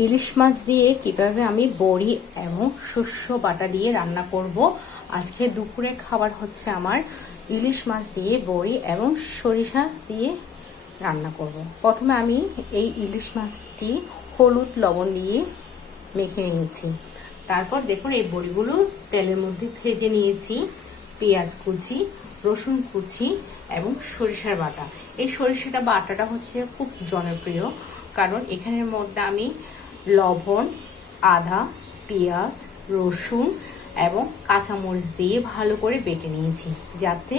ইলিশ মাছ দিয়ে কিভাবে আমি বড়ি এবং শস্য বাটা দিয়ে রান্না করব। আজকে দুপুরে খাবার হচ্ছে আমার ইলিশ মাছ দিয়ে বড়ি এবং সরিষা দিয়ে রান্না করব। প্রথমে আমি এই ইলিশ মাছটি হলুদ লবণ দিয়ে মেখে নিয়েছি। তারপর দেখুন এই বড়িগুলো তেলের মধ্যে ভেজে নিয়েছি। পেঁয়াজ কুচি, রসুন কুচি এবং সরিষার বাটা। এই সরিষাটা বাটাটা হচ্ছে খুব জনপ্রিয়, কারণ এখানের মধ্যে আমি লবণ, আদা, পেঁয়াজ, রসুন এবং কাঁচামরিচ দিয়ে ভালো করে বেটে নিয়েছি, যাতে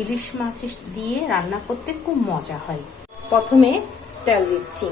ইলিশ মাছ দিয়ে রান্না করতে খুব মজা হয়। প্রথমে তেল দিচ্ছি।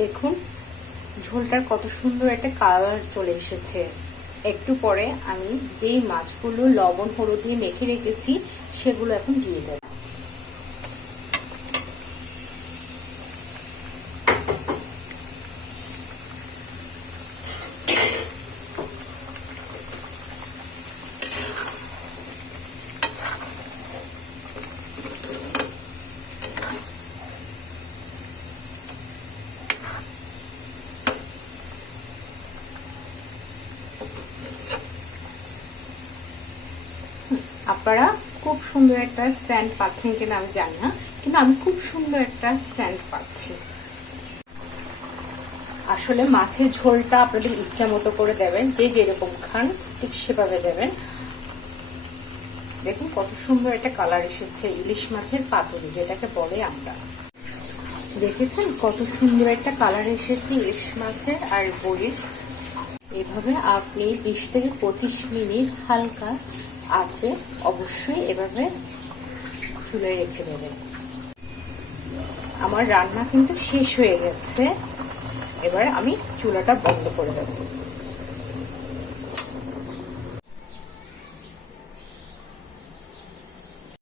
দেখুন ঝোলটার কত সুন্দর একটা কালার চলে এসেছে। একটু পরে আমি যেই মাছগুলো লবণ হলুদ দিয়ে মেখে রেখেছি সেগুলো এখন দিয়ে দেব। আপনারা খুব সুন্দর একটা সেন্ট পাচ্ছেন কিনা আমি জানি না, কিন্তু আমি খুব সুন্দর একটা সেন্ট পাচ্ছি। আসলে মাছের ঝোলটা আপনাদের ইচ্ছা মতো করে দেবেন, যে যেরকম খান ঠিক সেভাবে দেবেন। দেখুন কত সুন্দর একটা কালার এসেছে ইলিশ মাছের পাতুরি, যেটাকে বলে আমরা। দেখেছেন কত সুন্দর একটা কালার এসেছে ইলিশ মাছের আর বড়ির। এভাবে আপনি 20 থেকে 25 মিনিট হালকা আছে অবশ্যই এভাবে চুলায় রেখে দেবেন। আমার রান্না কিন্তু শেষ হয়ে গেছে, এবার আমি চুলাটা বন্ধ করে দেব।